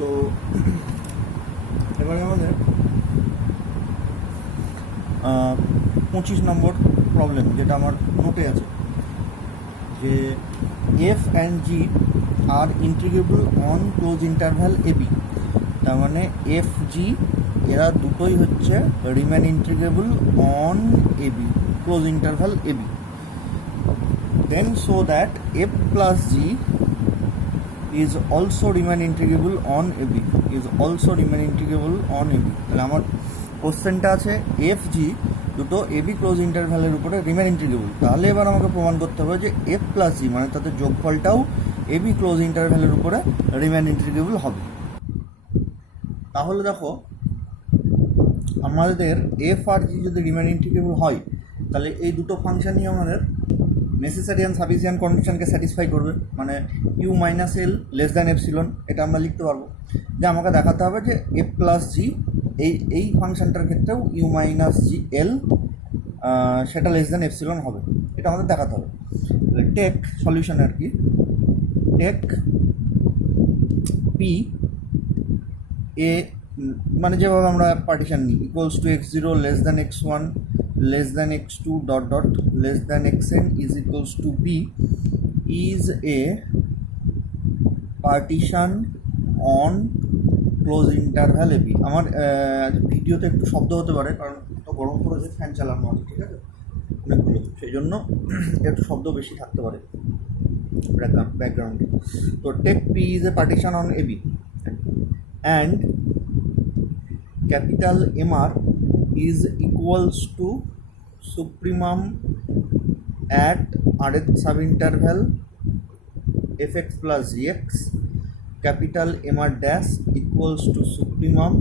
তো এবারে আমাদের 25 নম্বর প্রবলেম, যেটা আমার নোটে আছে, যে f and g are integrable on close interval ab. তার মানে এফ জি এরা দুটোই হচ্ছে Riemann integrable on ab, close interval ab. Then so that f plus g is also remain integrable on AB, is also remain integrable on AB। তাহলে আমার কোশ্চেনটা আছে F G দুটো এবি ক্লোজ ইন্টারভ্যালের উপরে রিমেন ইন্টিগ্রেবল। তাহলে এবার আমাকে প্রমাণ করতে হবে যে এফ প্লাস জি মানে তাদের যোগফলটাও এবি ক্লোজ ইন্টারভ্যালের উপরে রিমেন ইন্টিগ্রেবল হবে। তাহলে দেখো, আমাদের এফ আর জি যদি রিমেন ইন্টিগ্রেবল হয় তাহলে এই দুটো ফাংশনই আমাদের নেসেসারি অ্যান্ড সাফিসিয়েন্ট কন্ডিশনকে স্যাটিসফাই করবে। মানে u minus l less than epsilon, এটা আমরা লিখতে পারবো যে আমাকে দেখাতে হবে যে এফ প্লাস জি এই ফাংশনটার ক্ষেত্রেও ইউ মাইনাস জি এল সেটা লেস দ্যান এপসিলন হবে, এটা আমাদের দেখাতে হবে। টেক সলিউশন আর কি, টেক পি এ মানে যেভাবে আমরা পার্টিশন নিই, equals to x0 less than x1 less than x2 dot dot less than xn is equals to b is a partition on close interval ab। আমার ভিডিওতে একটু শব্দ হতে পারে কারণ তো গরম পড়েছে, ফ্যান চালানো আছে, ঠিক আছে, অনেকগুলো, সেই জন্য একটু শব্দ বেশি থাকতে পারে ব্যাকগ্রাউন্ডে। তো take p is a partition on ab and capital MR is equals to supremum at rth subinterval fx plus gx, capital MR dash equals to supremum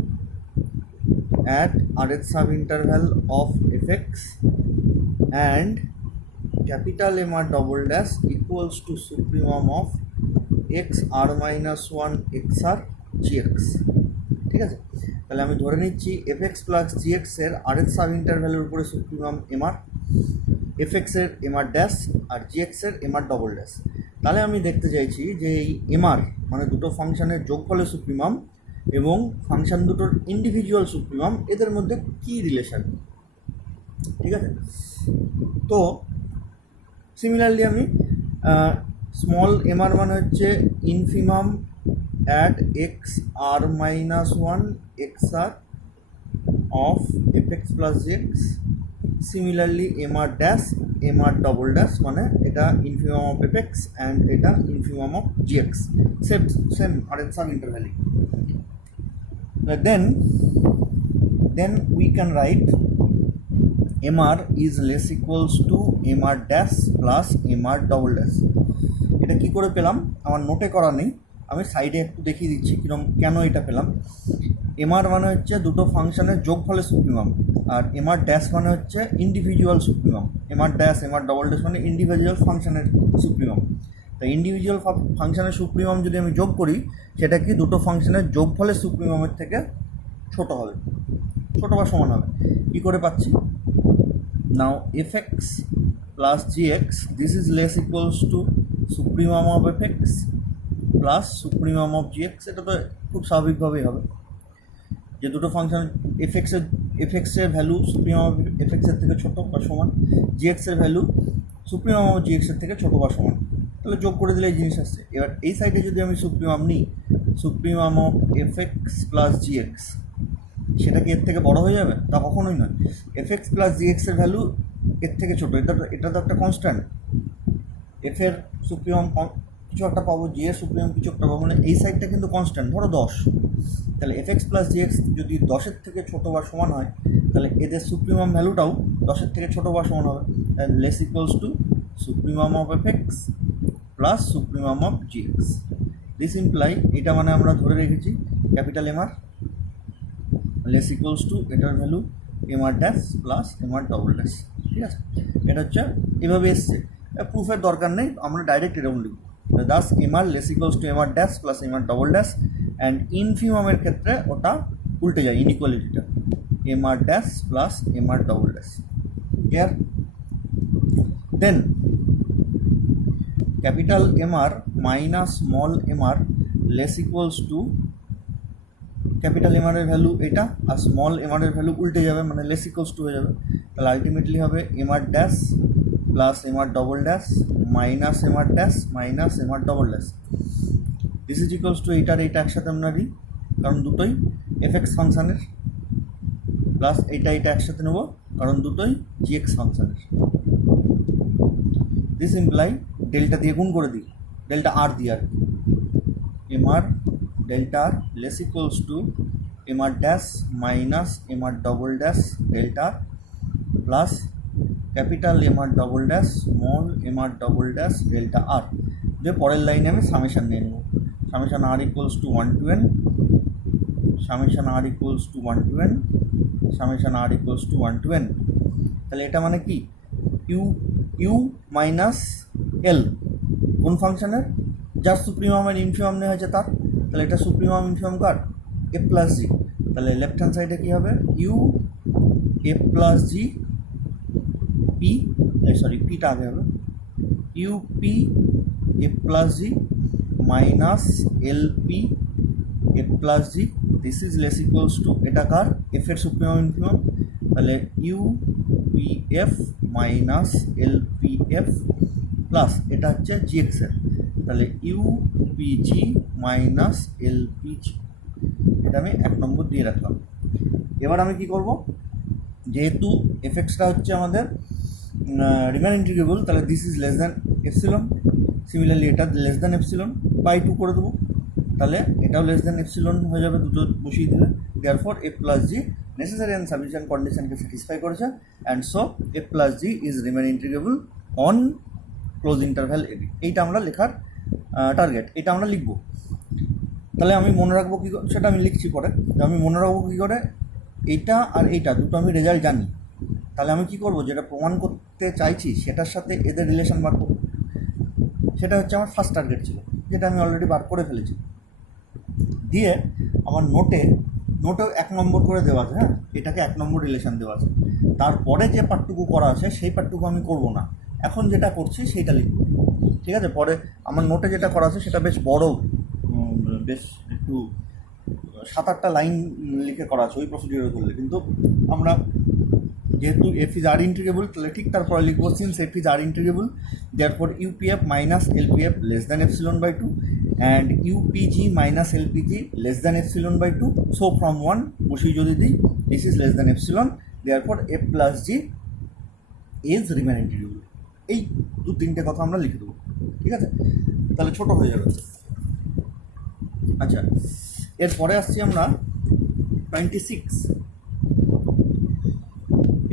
at rth subinterval of fx and capital MR double dash equals to supremum of x r minus 1 xr gx। ঠিক আছে, তাহলে আমি ধরে নিচ্ছি F x plus জি এক্সের RS sub ইন্টারভ্যালের উপরে supremum MR, F এক্সের MR dash আর জি এক্সের এমআর ডবল ড্যাশ। তাহলে আমি দেখতে চাইছি যে এই এমআর মানে দুটো ফাংশনের যোগফলের সুপ্রিমাম এবং ফাংশন দুটোর ইন্ডিভিজুয়াল সুপ্রিমাম, এদের মধ্যে কী রিলেশন। ঠিক আছে, তো সিমিলারলি আমি স্মল এমআর মানে হচ্ছে infimum at x r minus 1 xr of fx plus gx, similarly mr dash mr double dash মানে এটা infimum of fx and এটা infimum of gx, same rth sub interval। then we can write mr is less equals to mr dash plus mr double dash। এটা কি করে পেলাম আমার নোটে করা নেই, আমি সাইডে একটু দেখিয়ে দিচ্ছি কিরকম কেন এটা পেলাম। এমআর মানে হচ্ছে দুটো ফাংশনের যোগফলের সুপ্রিমাম আর এমআর ড্যাশ মানে হচ্ছে individual supremum. MR dash MR double dash মানে ইন্ডিভিজুয়াল ফাংশনের সুপ্রিমাম। তাই ইন্ডিভিজুয়াল ফাংশনের সুপ্রিমাম যদি আমি যোগ করি সেটা কি দুটো ফাংশনের যোগফলের সুপ্রিমামের থেকে ছোট হবে, ছোট বা সমান হবে। কী করে পাচ্ছি, now f x plus g x this is less equals to supremum of F x plus supremum of g x. এটা তো খুব স্বাভাবিকভাবেই হবে যে দুটো ফাংশন এফএক্সের ভ্যালু সুপ্রিমাম অফ এফএক্সের থেকে ছোটো বা সমান, জিএক্সের ভ্যালু সুপ্রিমাম অফ জিএক্সের থেকে ছোটো বা সমান, তাহলে যোগ করে দিলে এই জিনিস আসছে। এবার এই সাইডে যদি আমি সুপ্রিমাম নিই, supremum of FX plus GX, সেটা কি এর থেকে বড় হয়ে যাবে? তা কখনোই নয়। এফএক্স প্লাস জিএক্সের ভ্যালু এর থেকে ছোটো, এটা তো একটা কনস্ট্যান্ট। এফের সুপ্রিমাম কিছু একটা পাবো, জি এর সুপ্রিমাম কিছু একটা পাবো, মানে এই সাইডটা কিন্তু কনস্ট্যান্ট, ধরো 10। তাহলে F x plus g x যদি 10-এর থেকে ছোটো বা সমান হয় তাহলে এদের সুপ্রিমাম ভ্যালুটাও 10-এর থেকে ছোটো বা সমান হবে, less equals to supremum of F x plus supremum of g x. This imply, এটা মানে আমরা ধরে রেখেছি capital MR less equals to এটার value MR dash plus MR double dash. ঠিক আছে, এটা হচ্ছে এভাবে এসছে, প্রুফের দরকার নেই, আমরা ডাইরেক্ট এরকম লিখব। Thus MR less equals to MR dash plus MR double dash, and ইনফিমামের ক্ষেত্রে ওটা উল্টে যায় ইনইকুয়ালিটিটা, MR dash plus MR double dash. Clear? Then capital MR minus small mr less equals to capital MR এর value এটা, আর small MR এর ভ্যালু উল্টে যাবে, মানে লেস ইকুয়ালস টু হয়ে যাবে। তাহলে আলটিমেটলি হবে MR dash plus MR double dash minus MR dash minus MR double dash. This is equals two এইটার এইটা একসাথে আমরা নিই, কারণ দুটোই এফএক্স ফাংশানের, প্লাস এইটা এইটা একসাথে নেব কারণ দুটোই জিএক্স ফাংশানের। দিস ইমপ্লাই ডেল্টা দিয়ে গুণ করে দিই, ডেল্টা আর দিয়ে আর কি, MR delta R less equals to MR dash minus MR double dash delta plus capital MR double dash small MR double dash delta r. যে পরের লাইনে আমি সামেশান নিয়ে নেব, summation r equals to 1 to n, summation r equals to 1 to n, summation r equals to 1 to n। তাহলে এটা মানে কি, ইউ মাইনাস এল কোন ফাংশনের, যার সুপ্রিমাম এর ইনফিমাম নেওয়া হয়েছে তার। তাহলে এটা সুপ্রিমাম ইনফিমাম কার, এ প্লাস জি। তাহলে লেফট হ্যান্ড সাইডে কী হবে, u a plus g p, sorry পিটা আগে হবে, you p a plus g minus L p a plus g. This is less equals to এটা কার, এফ এর সুপ্রিমাম ইনফিমাম, তাহলে u P f minus L P f plus এটা হচ্ছে g x এর, তাহলে ইউ পি জি মাইনাস এল p g. এটা আমি 1 নম্বর দিয়ে রাখলাম। এবার আমি কি করব, যেহেতু এফএক্সটা হচ্ছে আমাদের রিমেন ইন্টিগ্রেবল, তাহলে this is less than epsilon, similarly এটা লেস দ্যান এপসিলন বাই 2 করে দেবো, তাহলে এটাও লেস দ্যান এপসিলন হয়ে যাবে দুটো বসিয়ে দিলে। Therefore a plus g necessary and sufficient কন্ডিশনকে স্যাটিসফাই করেছে, and so a plus g is Riemann integrable on close interval a b. এইটা আমরা লেখার টার্গেট, এটা আমরা লিখব। তাহলে আমি মনে রাখবো কী, সেটা আমি লিখছি পরে, আমি মনে রাখবো কী করে, এইটা আর এইটা দুটো আমি রেজাল্ট জানি। তাহলে আমি কী করবো, যেটা প্রমাণ করতে চাইছি সেটার সাথে এদের রিলেশন বার করবো। সেটা হচ্ছে আমার ফার্স্ট টার্গেট ছিল, যেটা আমি অলরেডি বার করে ফেলেছি। দিয়ে আমার নোটেও 1 নম্বর করে দেওয়া আছে, হ্যাঁ এটাকে 1 নম্বর রিলেশন দেওয়া আছে। তারপরে যে পার্টটুকু করা আছে সেই পার্টটুকু আমি করব না, এখন যেটা করছি সেইটা লিখব, ঠিক আছে। পরে আমার নোটে যেটা করা আছে সেটা বেশ বড়, বেশ একটু 7-8টা লাইন লিখে করা আছে ওই প্রসিডিওর করলে, কিন্তু আমরা যেহেতু এফ ইজ আর ইন্টিগ্রেবল, তাহলে ঠিক তারপরে লিখবো since F is R integrable therefore u p f minus l p f less than epsilon by 2 and u p g minus l p g less than epsilon by 2। So from 1 বসিয়ে যদি দিই this is less than epsilon, therefore f plus g is Riemann integrable. এই 2-3টে কথা আমরা লিখে দেবো, ঠিক আছে, তাহলে ছোট হয়ে যাবে। আচ্ছা, এরপরে আসছি আমরা 26।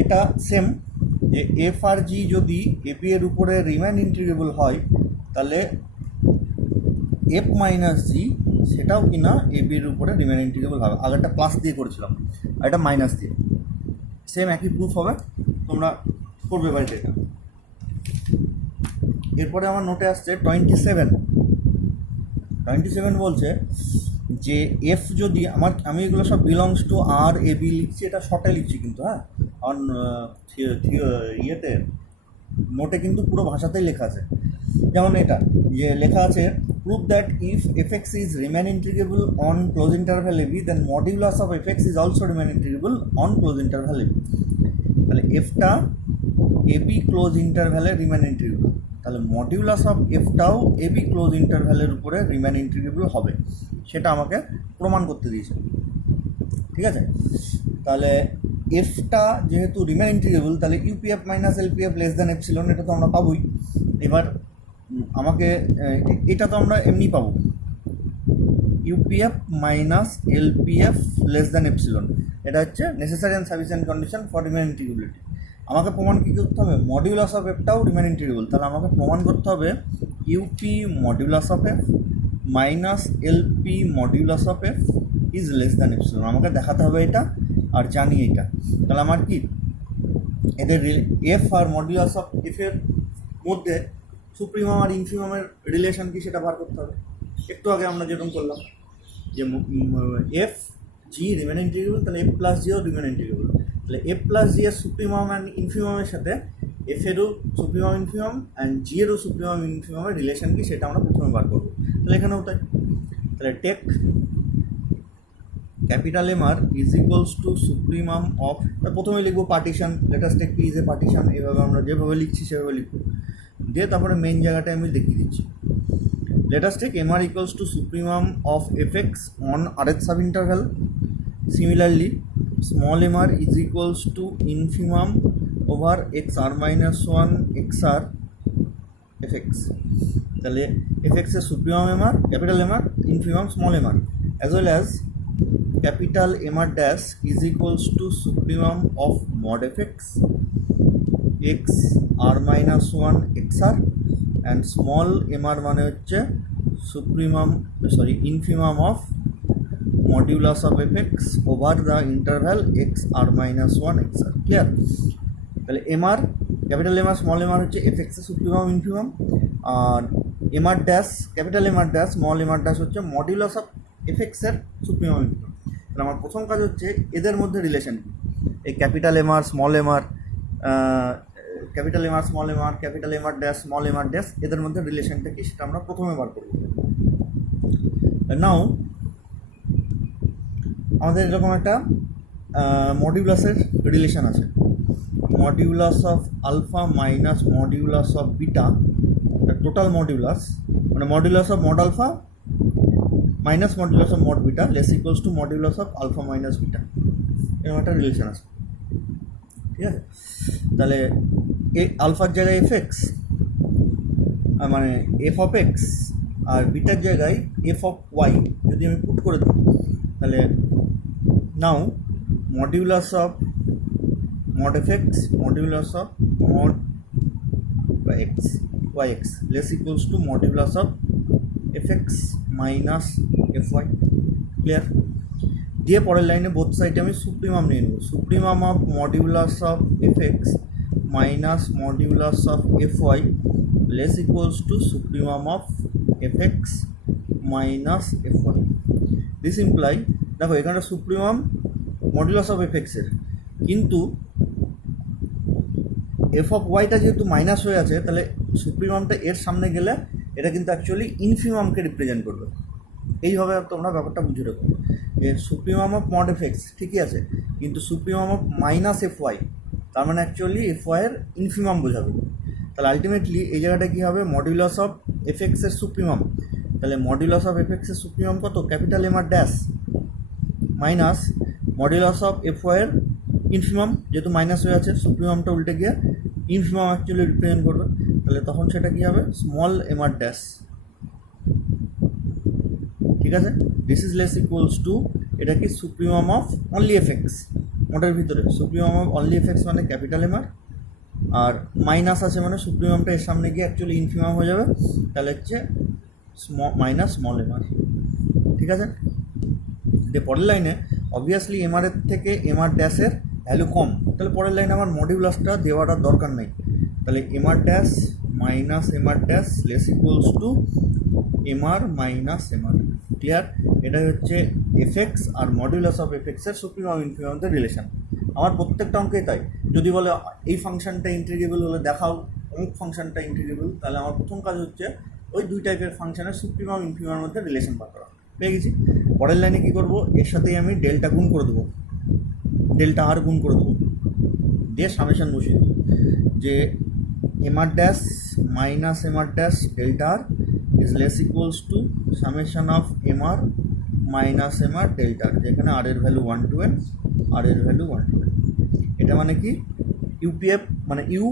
এটা সেম, যে এফ আর জি যদি এপি এর উপরে রিমেন ইন্টিগ্রেবল হয়, তাহলে এফ মাইনাস জি সেটাও কিনা এবি এর উপরে রিমেন ইন্টিগ্রেবল হবে। আগেরটা প্লাস দিয়ে করেছিলাম, আর এটা মাইনাস দিয়ে, সেম একই প্রুফ হবে, তোমরা করবে বাড়িতে এটা। এরপরে আমার নোটে আসছে 27 বলছে যে এফ যদি আমি এগুলো সব belongs to R a b লিখছি, এটা শর্টে লিখছি কিন্তু, হ্যাঁ অন ইয়েতে নোটে কিন্তু পুরো ভাষাতেই লেখা আছে। যেমন এটা যে লেখা আছে, prove that if f x is Riemann integrable on close interval ab then modulus of f x is also Riemann integrable on close interval ab. তাহলে এফটা এবি ক্লোজ ইন্টারভ্যালে রিমেন ইন্টিগ্রেবল, তাহলে মডিউলাস অফ এফটাও এবি ক্লোজ ইন্টারভ্যালের উপরে Riemann integrable হবে, সেটা আমাকে প্রমাণ করতে দিয়েছে, ঠিক আছে। তাহলে এফটা যেহেতু রিমেন ইন্টিগ্রেবল, তাহলে UPF minus l p f less than epsilon, এটা তো আমরা পাবোই। এবার আমাকে এটা তো আমরা এমনি পাবো, UPF minus l p f less than epsilon, এটা হচ্ছে necessary and sufficient condition for remain integrability. আমাকে প্রমাণ কী করতে হবে, মডিউলাস অফ এফটাও রিমেন ইন্টিগ্রেবল, তাহলে আমাকে প্রমাণ করতে হবে UP modulus of f minus LP modulus of F is less than epsilon. আমাকে দেখাতে হবে এটা, আর জানি এটা। তাহলে আমার কি এদের এফ আর মডিউলাস অফ এফের মধ্যে সুপ্রিমাম আর ইনফিমামের রিলেশন কি সেটা বার করতে হবে। একটু আগে আমরা যেরকম করলাম যে এফ জি রিমেন ইন্টিগ্রেবল, তাহলে F plus Jio remain integrable, তাহলে এফ প্লাস জি এর সুপ্রিমাম অ্যান্ড ইনফিমামের সাথে এফ এরও সুপ্রিমাম ইনফিমাম অ্যান্ড জি এরও সুপ্রিমাম ইনফিমামের রিলেশন কি সেটা আমরা প্রথমে বার করবো। তাহলে এখানেও তাই, তাহলে take capital MR is equals to supremum of, প্রথমে লিখবো partition, let us take p is a partition, এভাবে আমরা যেভাবে লিখছি সেভাবে লিখবো, দিয়ে তারপরে মেন জায়গাটা আমি দেখিয়ে দিচ্ছি। Let us take MR equals to supremum of F x on rth sub interval. Similarly small mr is equals to infimum over x r minus one x R f x. তাহলে এফ এক্সের supremum MR, capital MR, infimum small mr, as well as capital MR dash is equals to supremum of mod f x x r minus one x r, and small mr মানে হচ্ছে supremum infimum of modulus of F x over the interval x r minus one x r. Clear? তাহলে MR, capital MR small MR হচ্ছে f এক্সের supremum infimum, আর MR dash, capital MR dash small MR dash হচ্ছে modulus of f এক্সের supremum infimum. তাহলে আমার প্রথম কাজ হচ্ছে এদের মধ্যে রিলেশন কি, এই capital MR small MR, capital MR small MR, capital MR dash small MR dash, এদের মধ্যে রিলেশনটা কি সেটা আমরা প্রথমে বার করব। নাও আমাদের এরকম একটা মডিউলাসের রিলেশন আছে, modulus of alpha minus modulus of beta, total modulus মানে modulus of mod alpha minus modulus of mod beta less equals to modulus of alpha minus beta, এরকম একটা রিলেশন আছে। ঠিক আছে? তাহলে এ আলফার জায়গায় এফ এক্স মানে এফ অফ এক্স, আর বিটার জায়গায় এফ অফ ওয়াই যদি আমি পুট করে দিই, তাহলে now modulus of mod f x modulus of mod x y x less equals to modulus of f x minus f y। Clear? দিয়ে পরের লাইনে বোথ সাইডে আমি সুপ্রিমাম নিয়ে নেব, supremum of modulus of F x minus modulus of f y less equals to supremum of F x minus f y. This imply, দেখো এখানে supremum modulus of f এক্সের, কিন্তু এফ অফ ওয়াইটা যেহেতু minus হয়ে আছে, তাহলে সুপ্রিমামটা এর সামনে গেলে এটা কিন্তু অ্যাকচুয়ালি ইনফিমামকে রিপ্রেজেন্ট করবে। এইভাবে তোমরা ব্যাপারটা বুঝে রাখো যে supremum of mod f x ঠিকই আছে, কিন্তু supremum of minus f y তার মানে অ্যাকচুয়ালি এফ ওয়াইয়ের ইনফিমাম বোঝাবে। তাহলে আলটিমেটলি এই জায়গাটা কী হবে, মডিউলাস অফ এফ এক্সের সুপ্রিমাম, তাহলে মডিউলাস অফ এফ এক্সের সুপ্রিমাম কত, capital M R dash minus modulus of f ওয়াইয়ের ইনফিমাম, যেহেতু মাইনাস হয়ে আছে সুপ্রিমামটা উল্টে গিয়ে ইনফিমাম অ্যাকচুয়ালি রিপ্রেজেন্ট করবে, তাহলে তখন সেটা কী হবে, স্মল এম আর ড্যাশ। ঠিক আছে? This is less equals to, এটা কি supremum of only F x, মোটের ভিতরে supremum of only F x মানে ক্যাপিটাল এম আর মাইনাস আছে মানে সুপ্রিমামটা এর সামনে গিয়ে অ্যাকচুয়ালি ইনফিমাম হয়ে যাবে, তাহলে হচ্ছে মাইনাস স্মল এম আর। ঠিক আছে? যে পরের লাইনে অবভিয়াসলি এমআরের থেকে এমআর ড্যাশের ভ্যালু কম, তাহলে পরের লাইনে আমার মডিউলাসটা দেওয়াটার দরকার নেই, তাহলে MR dash minus MR dash less equals to MR minus MR. Clear? এটাই হচ্ছে এফএক্স আর মডিউলাস অফ এফএক্সের সুপ্রিমাম ইনফিমামদের রিলেশন। আমার প্রত্যেকটা অঙ্কেই তাই, যদি বলে এই ফাংশনটা ইন্টিগ্রেবল হলে দেখাও অমুক ফাংশনটা ইন্টিগ্রেবল, তাহলে আমার প্রথম কাজ হচ্ছে ওই দুই টাইপের ফাংশনের সুপ্রিমাম ইনফিমামের মধ্যে রিলেশন বার করা। পেয়ে গেছি। পরের লাইনে কী করবো, এর সাথেই আমি ডেল্টা গুণ করে দেবো, ডেল্টা আর গুণ করে দেবো, দিয়ে সামেশন বসিয়ে দেবো যে MR dash minus MR dash delta r is less equals to summation of MR minus MR delta r, যেখানে আর এর ভ্যালু 1 to n, আর এর ভ্যালু 1 to n। এটা মানে কি, ইউপিএফ মানে ইউ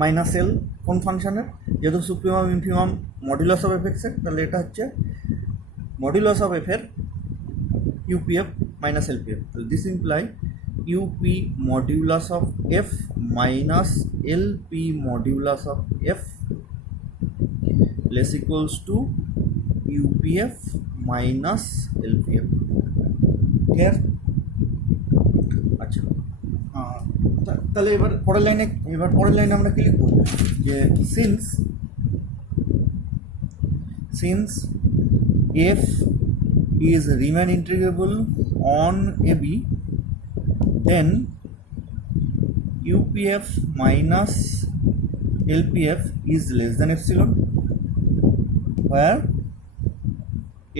মাইনাস এল কোন ফাংশনের, যেহেতু সুপ্রিমাম ইনফিমাম মডুলাস অফ এফেক্সের, তাহলে এটা হচ্ছে মডুলাস অফ এফের ইউপিএফ মাইনাস এলপিএফ। তাহলে this imply UP modulus of f minus LP modulus of f less equals to UPF minus LPF. Clear? আচ্ছা, তাহলে এবার পরের লাইনে আমরা কি লিখব, যে since f is remain integrable on AB, then UPF minus LPF is less than epsilon, where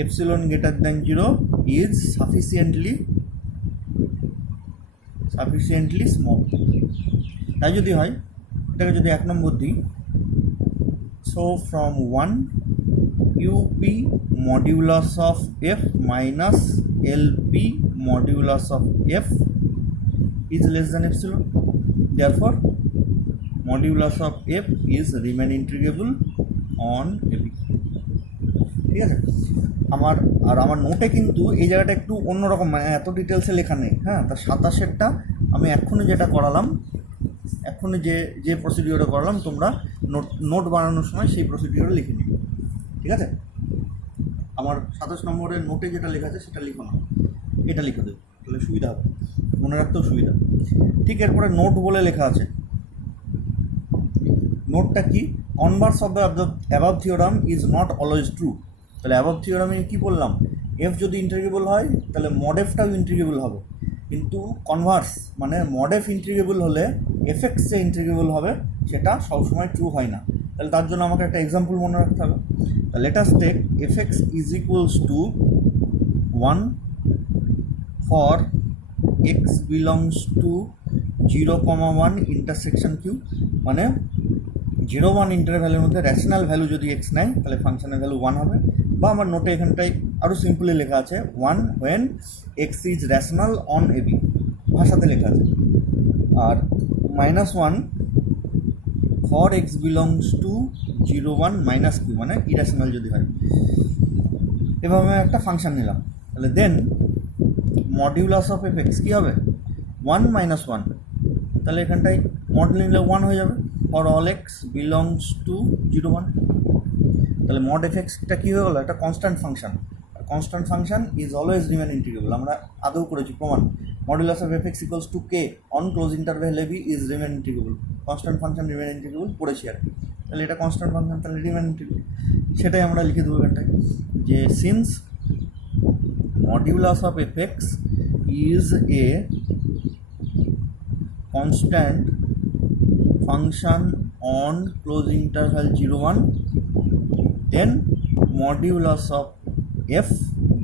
epsilon greater than 0 is sufficiently small. তাই যদি হয়, এটাকে যদি 1 নম্বর দিই, so from 1 UP modulus of f minus LP modulus of F is less than epsilon, therefore modulus of f is remain integrable on ab। ঠিক আছে, আমার নোটে কিন্তু এই জায়গাটা একটু অন্যরকম, মানে এত ডিটেলসে লেখা নেই। হ্যাঁ, তা 27-এরটা আমি এক্ষুনি যেটা করালাম, এক্ষুনি যে প্রসিডিওরে করালাম, তোমরা নোট বানানোর সময় সেই প্রসিডিওরে লিখে নিবে। ঠিক আছে, আমার 27 নম্বরের নোটে যেটা লেখা আছে সেটা লিখো না, এটা লিখে দেবে, তাহলে সুবিধা হবে, মনে রাখতেও সুবিধা। ঠিক, এরপরে নোট বলে লেখা আছে। নোটটা কি? Converse of the above theorem is not always true. তাহলে অ্যাবাভ থিওরামে কী বললাম, এফ যদি ইন্টিগ্রেবল হয় তাহলে মড এফটাও ইন্টিগ্রেবল হবে, কিন্তু কনভার্স মানে মড এফ ইন্টিগ্রেবল হলে এফ এক্স যে ইন্টিগ্রেবল হবে সেটা সবসময় ট্রু হয় না। তাহলে তার জন্য আমাকে একটা এক্সাম্পল মনে রাখতে হবে। তাহলে let us take f x is equals to 1 for x belongs to 0,1 intersection Q, মানে 0-1 ইন্টারভ্যালের মধ্যে র্যাশনাল ভ্যালু যদি এক্স নেয় তাহলে ফাংশনের ভ্যালু 1 হবে, বা আমার নোটে এখানটায় আরও সিম্পলি লেখা আছে 1 when x is rational on A b, ভাষাতে লেখা আছে। আর -1 for x belongs to 0,1 minus Q, মানে ইরাশনাল যদি হয়। এভাবে আমি একটা ফাংশন নিলাম, তাহলে then modulus of F x কী হবে 1 - 1, তাহলে এখানটায় মড নিলে 1 হয়ে যাবে, for all x belongs to 0,1। তাহলে মড এফ এক্সটা কী হয়ে গেলো, একটা constant function. Constant function is always Riemann integrable, আমরা আদৌ করেছি প্রমাণ। Modulus of F x equals to k on close interval A b is Riemann integrable, constant function Riemann integrable পড়েছি আর কি। তাহলে এটা কনস্ট্যান্ট ফাংশন, তাহলে রিমেন ইন্টিগ্রেবল, সেটাই আমরা লিখে দেবো এখানটায়, যে since modulus of F x is a constant function on close interval 0,1, then modulus of f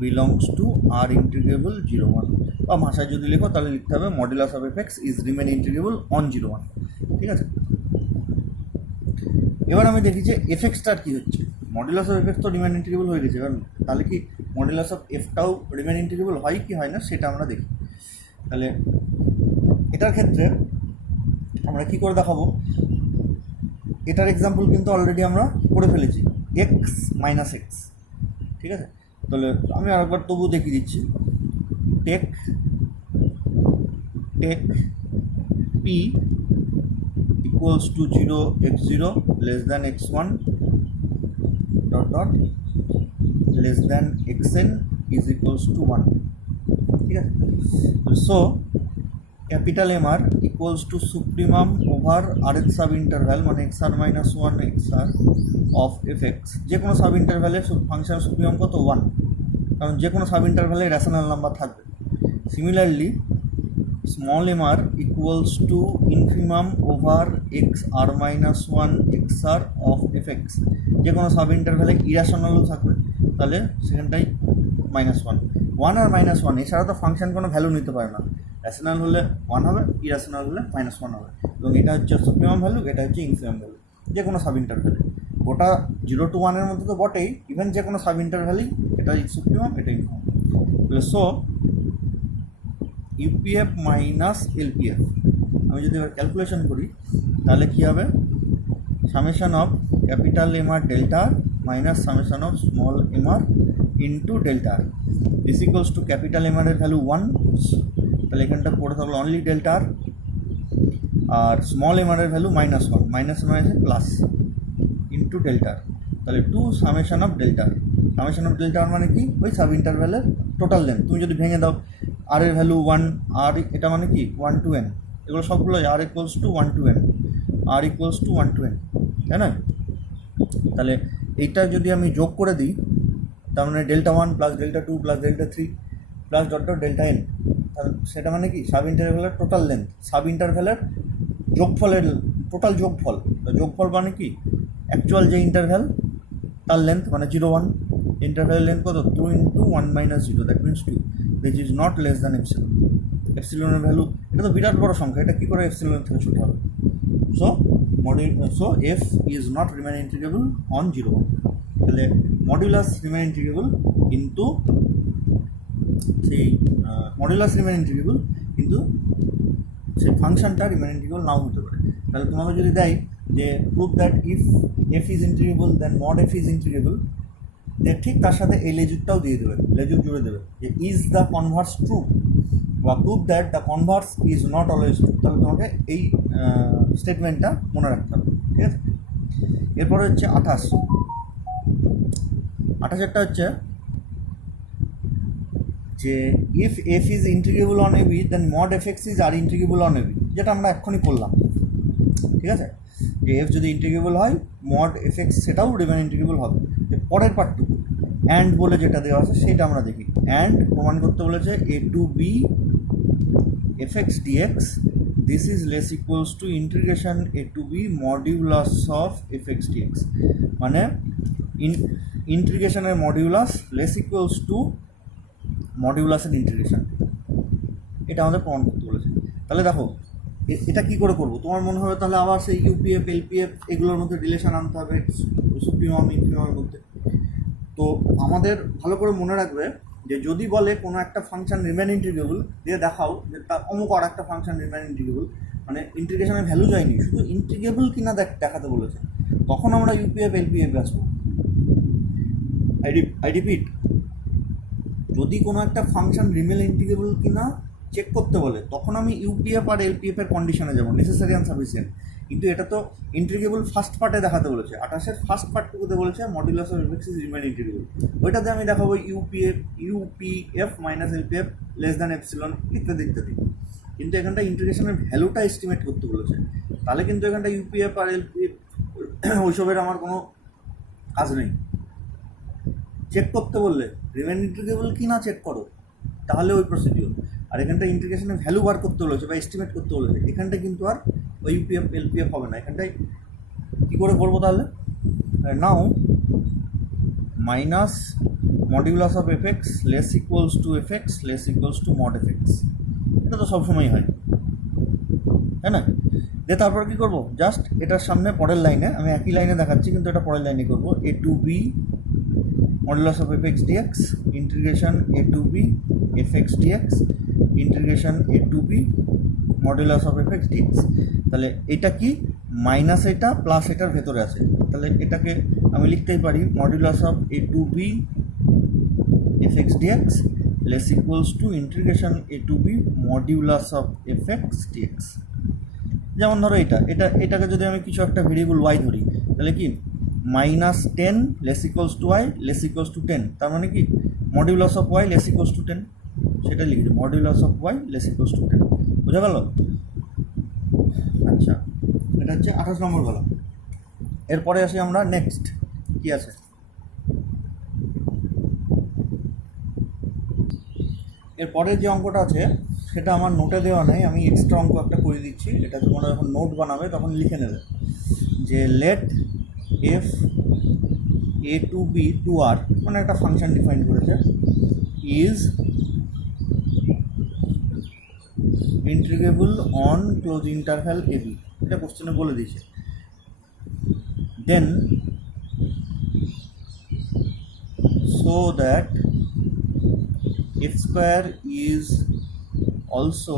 belongs to r integrable 0,1, বা ভাষায় যদি লেখো তাহলে লিখতে হবে modulus of F x is Riemann integrable on 0,1। ঠিক আছে, এবার আমি দেখি যে এফ এক্সটার কী হচ্ছে। মডুলাস অফ এফ এক্স তো রিমেন ইন্টিগ্রেবল হয়ে গেছে, এবার তাহলে কি মডুলাস অফ এফটাও রিমেন ইন্টিগ্রেবল হয় কি হয় না সেটা আমরা দেখি। তাহলে এটার ক্ষেত্রে আমরা কী করে দেখাবো, এটার এক্সাম্পল কিন্তু অলরেডি আমরা করে ফেলেছি, এক্স মাইনাস এক্স। ঠিক আছে, তাহলে আমি আরেকবার তবু দেখিয়ে দিচ্ছি। Take p equals to 0x0 less than x1 dot dot less than xn is equals to 1। ঠিক আছে, so capital M r equals to supremum over r এর সাব ইন্টারভ্যাল, মানে x r minus 1 x r of F x, যে কোনো sub ইন্টারভ্যালে function supremum কত 1, কারণ যে কোনো সাব ইন্টারভ্যালে র্যাশনাল নাম্বার থাকবে। Similarly small M r equals to infimum over x r minus 1 x r of F x, যে কোনো সাব ইন্টারভ্যালে ইরাশনালও থাকবে, তাহলে সেখানটাই -1 আর -1 এছাড়া তো ফাংশন কোনো ভ্যালু নিতে পারে না, র্যাশনাল হলে 1 হবে, ইরাশনাল হলে -1 হবে, এবং এটা হচ্ছে সুপ্রিমাম ভ্যালু, এটা হচ্ছে ইনফিমাম ভ্যালু যে কোনো সাব ইন্টারভ্যালে। ওটা 0 to 1 মধ্যে তো বটেই, ইভেন যে কোনো সাব ইন্টারভ্যালই এটা সুপ্রিমাম, এটা infimum. So UPF minus LPF আমি যদি এবার ক্যালকুলেশন করি তাহলে কী হবে, summation of capital M R delta r minus summation of small M r into delta r is equals to capital M r এর ভ্যালু 1, তাহলে এখানটা পড়ে থাকলো অনলি ডেল্টা আর, আর স্মল এম আর এর ভ্যালু -1, মাইনাস মাইনাসে plus into delta r, তাহলে 2 summation of delta r. Summation of delta আর মানে কি, ওই সাব ইন্টারভ্যালের টোটাল লেন্থ। তুমি যদি ভেঙে দাও আর এর ভ্যালু 1, আর এটা মানে কি 1 to n, এগুলো সবগুলো r equals to 1 to n, r equals to 1 to n, তাই না? তাহলে এইটা যদি আমি যোগ করে দিই, তার মানে delta 1 plus delta 2 plus delta 3 plus dot dot delta n, তাহলে সেটা মানে কি সাব ইন্টারভ্যালের টোটাল লেন্থ, সাব ইন্টারভ্যালের যোগফলের টোটাল যোগফল। যোগফল মানে কি অ্যাকচুয়াল যে ইন্টারভ্যাল তার লেন্থ, মানে 0, 1, ইন্টারভ্যাল লেন্থ কত 2 × 1 - 0, that means 2, which is not less than epsilon. এপসিলনের ভ্যালু, এটা তো বিরাট বড় সংখ্যা, এটা কী করে এপসিলনের থেকে ছোটো হবে? So F is not remain integrable on 0. তাহলে মডিউলাস রিমেন ইন্টিগ্রেবল, কিন্তু সেই মডিউলাস রিমেন ইন্টিগ্রেবল কিন্তু সেই ফাংশনটা রিমেন ইন্টিগ্রেবল নাও হতে পারে। তাহলে তোমাকে যদি দেয় যে prove that if f is integrable then mod f is integrable, ঠিক তার সাথে এই লেজুকটাও দিয়ে দেবে, লেজুক জুড়ে দেবে যে ইজ দ্য কনভার্স ট্রু বা prove that the Converse is not always true. তাহলে তোমাকে এই স্টেটমেন্টটা মনে রাখতে হবে, ঠিক আছে? এরপরে হচ্ছে 28টা হচ্ছে যে if f is integrable on ab then mod f x is R integrable on ab, যেটা আমরা এক্ষুনি করলাম, ঠিক আছে? যে এফ যদি ইন্টিগ্রেবল হয় মড এফ এক্স সেটাও রিমেন ইন্টিগ্রেবল হবে। পরের পার্টটুকু অ্যান্ড বলে যেটা দেওয়া আছে সেটা আমরা দেখি। অ্যান্ড প্রমাণ করতে বলেছে a to b f x dx this is less equals to integration a to b modulus of F x dx, মানে ইন্টিগ্রেশনের মডিউলাস লেস ইকুয়ালস টু মডিউলাসের ইন্টিগ্রেশন, এটা আমাদের প্রমাণ করতে বলেছে। তাহলে দেখো এটা কী করে করবো? তোমার মনে হবে তাহলে আবার সেই ইউপিএফ এলপিএফ এগুলোর মধ্যে রিলেশন আনতে হবে সুপ্রিমাম ইনফিমামের মধ্যে। তো আমাদের ভালো করে মনে রাখবে যে যদি বলে কোনো একটা ফাংশন রিমেন ইন্টিগ্রেবল, দিয়ে দেখাও যে তার অমুক আর একটা ফাংশন রিমেন ইন্টিগ্রেবল, মানে ইন্টিগ্রেশনের ভ্যালু যায়নি, শুধু ইন্টিগ্রেবল কিনা দেখাতে বলেছে, তখন আমরা ইউপিএফ এলপিএফ আসবো। আই রিপিট, যদি কোনো একটা ফাংশন রিমেন ইন্টিগ্রেবল কিনা চেক করতে বলে তখন আমি ইউপিএফ আর এলপিএফের কন্ডিশনে যাবো, নেসেসারি অ্যান্ড সাফিসিয়েন্ট। কিন্তু এটা তো ইন্টিগ্রেবল ফার্স্ট পার্টে দেখাতে বলেছে, 28-এর ফার্স্ট পার্টটুকুতে বলেছে modulus of F x is Riemann integrable, ওইটাতে আমি দেখাবো UPF minus l p f less than epsilon ইত্যাদি ইত্যাদি। কিন্তু এখানটা ইন্টিগ্রেশনের ভ্যালুটা এস্টিমেট করতে বলেছে, তাহলে কিন্তু এখানটা ইউপিএফ আর এলপিএফ ওইসবের আমার কোনো কাজ নেই। চেক করতে বললে রিমেন ইন্টিগ্রেবল কি না চেক করো, তাহলে ওই প্রসিডিওর। আর এখানটা ইন্টিগ্রেশনের ভ্যালু বার করতে বলেছে বা এস্টিমেট করতে বলেছে, এখানটা কিন্তু আর ওই ইউপিএফ এলপিএফ হবে না। এখানটায় কী করে করবো তাহলে? Now minus modulus of F x less equals to f x less equals to mod f x, এটা তো সবসময়ই হয়, তাই না? দিয়ে তারপর কী করবো? জাস্ট এটার সামনে পরের লাইনে, আমি একই লাইনে দেখাচ্ছি কিন্তু এটা পরের লাইনে করবো, a to b modulus of F x dx integration a to b f x dx integration a to b modulus of F x dx. তাহলে এটা কি মাইনাস এটা প্লাস এটার ভেতরে আছে, তাহলে এটাকে আমি লিখতেই পারি modulus of a to b f x dx less equals to integration a to b modulus of F x dx. যেমন ধরো এটাকে যদি আমি কিছু একটা ভেরিয়েবল ওয়াই ধরি, তাহলে কি -10 less equals to y less equals to 10, তার মানে কি modulus of y less equals to 10, সেটা লিখেছি modulus of y less equals to 10। বোঝা গেল? আচ্ছা, এটা হচ্ছে 28 নম্বর গেল। এরপরে আসি আমরা নেক্সট কি আছে। এরপরে যে অঙ্কটা আছে সেটা আমার নোটে দেওয়া নেই, আমি এক্সট্রা অঙ্ক একটা করে দিচ্ছি, এটা তোমরা যখন নোট বানাবে তখন লিখে নেবে যে let f a to b to R, মানে একটা ফাংশন ডিফাইন করেছে, is integrable on close interval A b, এটা কোশ্চেনে বলে দিয়েছে। দেন so that f square is also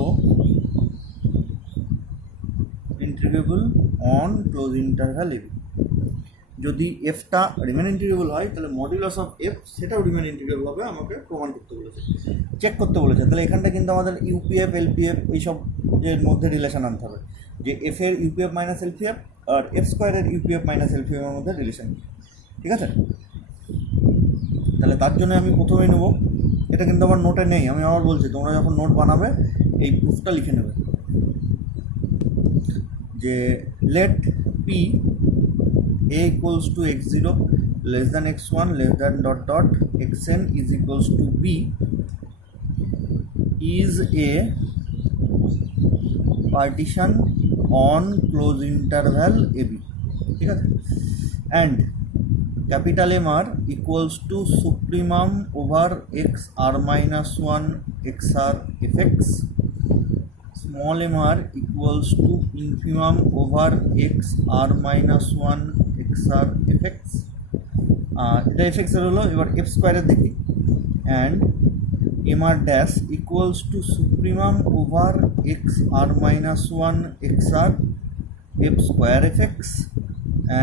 integrable on closed interval ab। যদি এফটা রিমেন ইন্টিগ্রেবল হয় তাহলে মডিউলাস অফ এফ সেটাও রিমেন ইন্টিগ্রেবল হবে, আমাকে প্রমাণ করতে বলেছে, চেক করতে বলেছে। তাহলে এখানটা কিন্তু আমাদের ইউপিএফ এলপিএফ এইসব এর মধ্যে রিলেশন আনতে হবে, যে এফ এর ইউপিএফ মাইনাস এলপিএফ আর এফ স্কোয়ারের ইউপিএফ মাইনাস এলপিএফের মধ্যে রিলেশন, ঠিক আছে? তাহলে তার জন্য আমি প্রথমেই নেব, এটা কিন্তু আমার নোটে নেই, আমি আবার বলছি তোমরা যখন নোট বানাবে এই প্রুফটা লিখে নেবে যে let p a equals to x0 less than x1 less than dot dot xn is equals to b is a partition on closed interval ab, ঠিক আছে? and capital MR equals to supremum over x r minus 1 xr fx, small mr equals to infimum over x r minus 1 xr fx, এটা fx এর হলো। এবার f স্কয়ারের দেখি, and mr dash equals to supremum over x r minus 1 xr f square fx,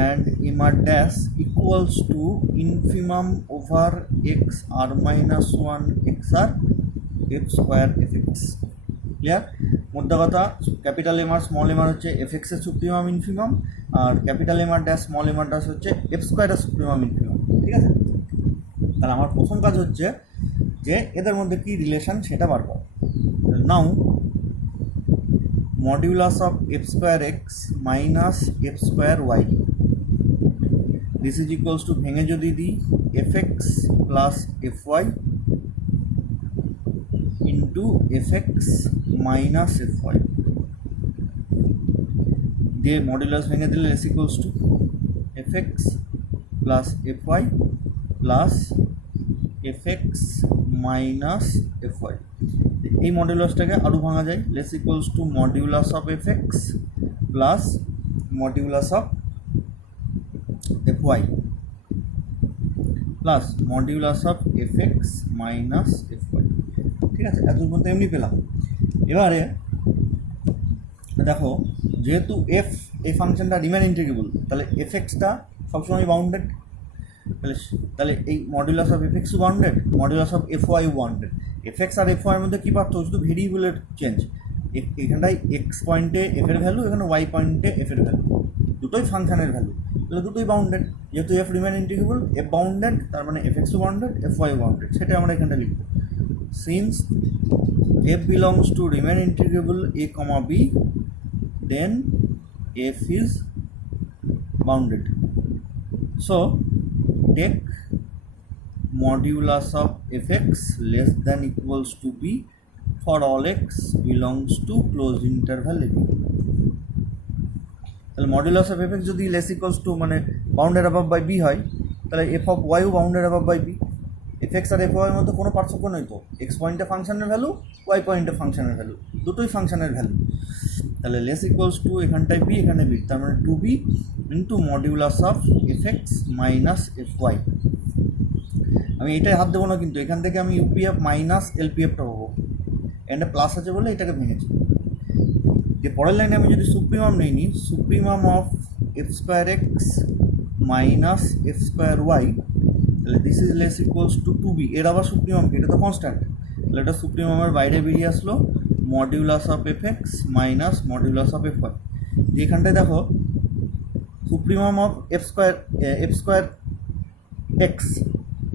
and mr dash equals to infimum over x r minus 1 xr f square fx। Clear? মোদ্দা কথা, capital M r small M r হচ্ছে f এক্সের supremum infimum, আর capital M আর dash small M R dash হচ্ছে f স্কোয়ারের supremum infimum. ঠিক আছে? তাহলে আমার প্রথম কাজ হচ্ছে যে এদের মধ্যে কী রিলেশন সেটা বার করা। Now modulus of f square x minus f square y, this is equals to, ভেঙে যদি দিই, f x plus f y into f x minus f y, দিয়ে মডিউলাস ভেঙে দিলে is equals to f x plus f y plus f x minus f y. এই মডিউলাসটাকে আরও ভাঙা যায়, less equals to modulus of F x plus modulus of f y plus modulus of F x minus f y. ঠিক আছে? এত পর্যন্ত এমনি পেলাম। এবারে দেখো, যেহেতু এফ এই ফাংশনটা রিমেন ইন্টিগ্রেবল, তাহলে এফ এক্সটা সবসময় বাউন্ডেড, তাহলে এই মডিউলাস অফ এফ এক্সও বাউন্ডেড, মডিউলাস অফ এফ ওয়াইও বাউন্ডেড। এফ এক্স আর এফ ওয়াইয়ের মধ্যে কী পার্থক্য? শুধু ভেরিয়েবলের চেঞ্জ। এখানটায় এক্স পয়েন্টে এফ এর ভ্যালু, এখানে ওয়াই পয়েন্টে এফ এর ভ্যালু, দুটোই ফাংশনের ভ্যালু, তাহলে দুটোই বাউন্ডেড। যেহেতু f Riemann integrable, f bounded, তার মানে এফ এক্সও বাউন্ডেড, এফ ওয়াইও বাউন্ডেড, সেটা আমরা এখানটা লিখব। Since f belongs to remain integrable a comma b, then f is bounded. So take modulus of fx less than equals to b for all x belongs to closed interval a b. তাহলে modulus of fx যদি less equals to মানে bounded above by b হয়, তাহলে f of ওয়াইও bounded above by b. F x R f ওয়াইয়ের মধ্যে কোনো পার্থক্য নেই তো, এক্স পয়েন্টে ফাংশনের ভ্যালু, ওয়াই পয়েন্টে ফাংশনের ভ্যালু, দুটোই ফাংশনের ভ্যালু। তাহলে লেস ইকুয়ালস টু এখানটায় বি, এখানে বি, তার মানে two B into modulus of F x minus f y. আমি এটাই হাত দেবো না কিন্তু, এখান থেকে আমি ইউপিএফ মাইনাস এলপিএফটা পাবো, এখানটা প্লাস আছে বলে এটাকে ভেঙেছি। যে পরের লাইনে আমি যদি সুপ্রিমাম নিই, supremum of f square x minus f square y, তাহলে this is less equals to two b. এর আবার সুপ্রিমাম কি? এটা তো কনস্ট্যান্ট, তাহলে এটা সুপ্রিমামের বাইরে বেরিয়ে আসলো, modulus of F x minus modulus of f y. যেখানটায় দেখো supremum of f square x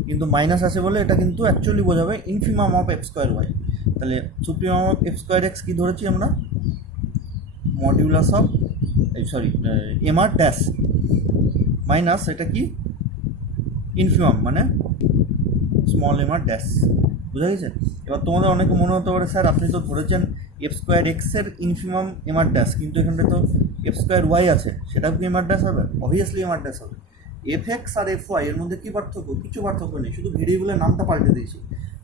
কিন্তু মাইনাস আছে বলে এটা কিন্তু অ্যাকচুয়ালি বোঝাবে infimum of f square y. তাহলে supremum of f square x কী ধরেছি আমরা? Modulus of M R dash minus এটা কি ইনফিমাম মানে স্মল এম আর ড্যাশ। বুঝা গেছে? এবার তোমাদের অনেকে মনে হতে পারে, স্যার আপনি তো ধরেছেন এফ স্কোয়ার এক্সের ইনফিমাম এম আর ড্যাশ, কিন্তু এখানটা তো এফ স্কোয়ার ওয়াই আছে, সেটাও কি এম আর ড্যাশ হবে? অবভিয়াসলি এম আর ড্যাশ হবে। এফ এক্স আর এফ ওয়াই এর মধ্যে কী পার্থক্য? কিছু পার্থক্য নেই, শুধু ভেরিয়েবলের নামটা পাল্টে দিয়েছি।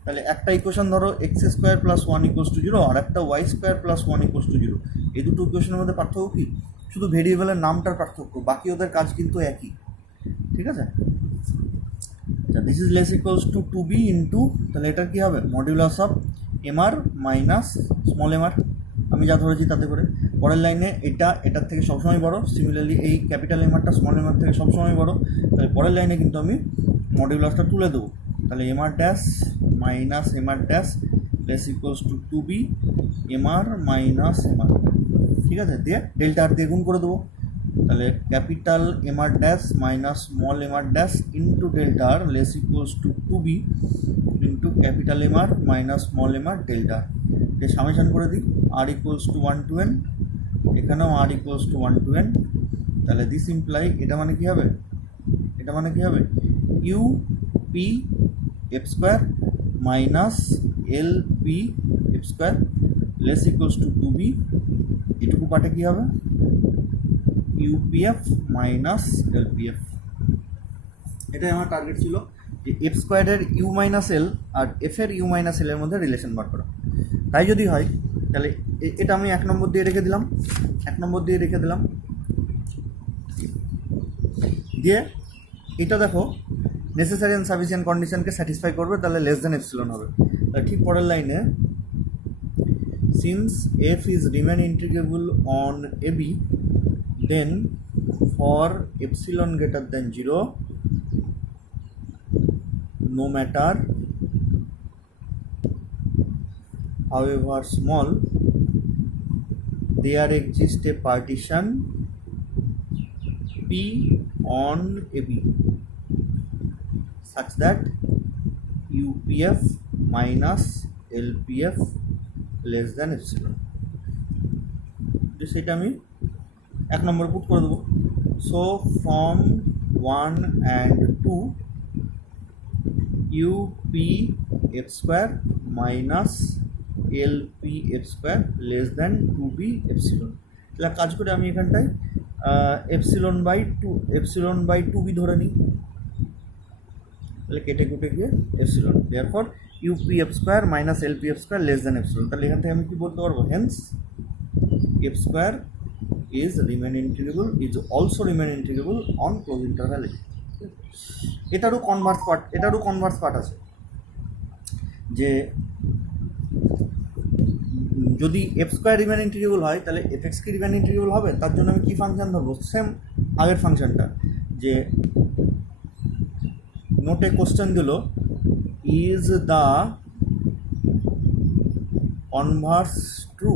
তাহলে একটা ইকুয়েশন ধরো x square plus one equals to zero, আর একটা y square plus one equals to zero. এই দুটো ইকুয়েশনের মধ্যে পার্থক্য কী? শুধু ভেরিয়েবলের নামটার পার্থক্য, বাকি ওদের কাজ কিন্তু একই। ঠিক আছে? This is less equals to two B into, তাহলে এটা কী হবে? Modulus of M R minus small M r, আমি যা ধরেছি তাতে করে। পরের লাইনে এটার থেকে সবসময় বড়, সিমিলারলি এই ক্যাপিটাল এম আরটা স্মল এম আর থেকে সবসময় বড়, তাহলে পরের লাইনে কিন্তু আমি মডিউলাসটা তুলে দেবো। তাহলে M R dash minus m R dash less equals to two b M R minus m r. ঠিক আছে? দিয়ে ডেল্টা আর দিয়ে গুণ করে দেবো, তাহলে capital M R dash minus small M R dash into delta R less equals to two B into capital M R minus small M R delta. যে summation করে দিই, R equals to 1 to n, এখানেও R equals to 1 to n। তাহলে this imply, এটা মানে কী হবে? এটা মানে কী হবে? U P F square minus L P F square less equals to two b, এটুকু পার্টে কী হবে? UPF minus LPF. এটাই আমার টার্গেট ছিল যে এফ স্কোয়ারের ইউ মাইনাস এল আর এফের ইউ মাইনাস এল এর মধ্যে রিলেশন বার করা। তাই যদি হয় তাহলে এটা আমি 1 নম্বর দিয়ে রেখে দিলাম, 1 নম্বর দিয়ে রেখে দিলাম। দিয়ে এটা দেখো নেসেসারি অ্যান্ড সাফিসিয়েন্ট কন্ডিশনকে স্যাটিসফাই করবে, তাহলে লেস দেন এপসিলন হবে। তাহলে ঠিক পরের লাইনে since F is Riemann integrable on A B then for epsilon greater than 0 no matter however small there exists a partition P on AB such that UPF minus LPF less than epsilon. সেটা আমি 1 নম্বর put করে দেবো। So from 1 and 2 UP f square minus LP f square less than 2B epsilon। তাহলে কাজ করে আমি এখানটায় epsilon by 2B ধরে নিই, তাহলে কেটে কুটে গিয়ে epsilon, therefore UP f square minus LP f square less than epsilon। তাহলে এখান থেকে আমি কি বলতে পারবো, Haynes f square is remain integrable is also remain integrable on closed interval A। এটারও কনভার্স পার্ট আছে, যে যদি এফ স্কোয়ার রিমেন ইন্টিগ্রেবল হয় তাহলে এফ এক্স কি রিমেন ইন্টিগ্রেবল হবে। তার জন্য আমি কি ফাংশন ধরবো, সেম আগের ফাংশনটা, যে নোটে কোশ্চেন দিল ইজ দ্য কনভার্স ট্রু।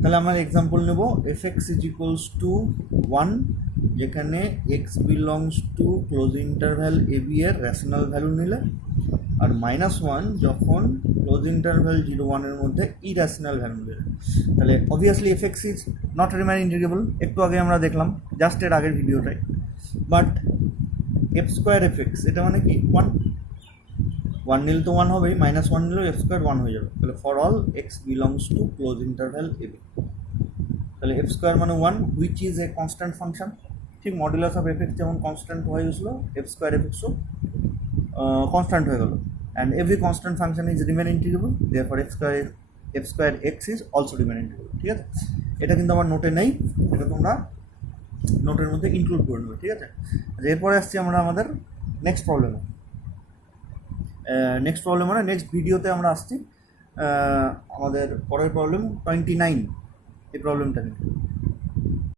তাহলে আমরা এক্সাম্পল নেব F x is equals to 1 যেখানে X belongs to closed interval A B এর রেশনাল ভ্যালু নিলে, আর -1 যখন ক্লোজ ইন্টারভ্যাল 0-1 এর মধ্যে ইরেশনাল ভ্যালু নিলে। তাহলে obviously F x is not remain integrable, একটু আগে আমরা দেখলাম জাস্ট এর আগের ভিডিওটাই। But F square F x এটা মানে কি 1 নিলে তো 1 হবেই, -1 নিলেও এফ স্কোয়ার 1 হয়ে যাবে। তাহলে for all x belongs to closed interval A B, তাহলে এফ স্কোয়ার মানে 1 which is a constant function. ঠিক মডুলাস অফ এফ এক্স যেমন কনস্ট্যান্ট হয়ে গেছিলো, এফ স্কোয়ার এফ এক্সও কনস্ট্যান্ট হয়ে গেল। And every constant function is Riemann integrable, therefore F square X is also Riemann integrable. ঠিক আছে, এটা কিন্তু আমার নোটে নেই, এটা তোমরা নোটের মধ্যে ইনক্লুড করে নেবে। ঠিক আছে, এরপরে আসছি আমরা আমাদের নেক্সট প্রবলেমে। মানে নেক্সট ভিডিওতে আমরা আসছি আমাদের পরের প্রবলেম 29, এই প্রবলেমটা নিয়ে।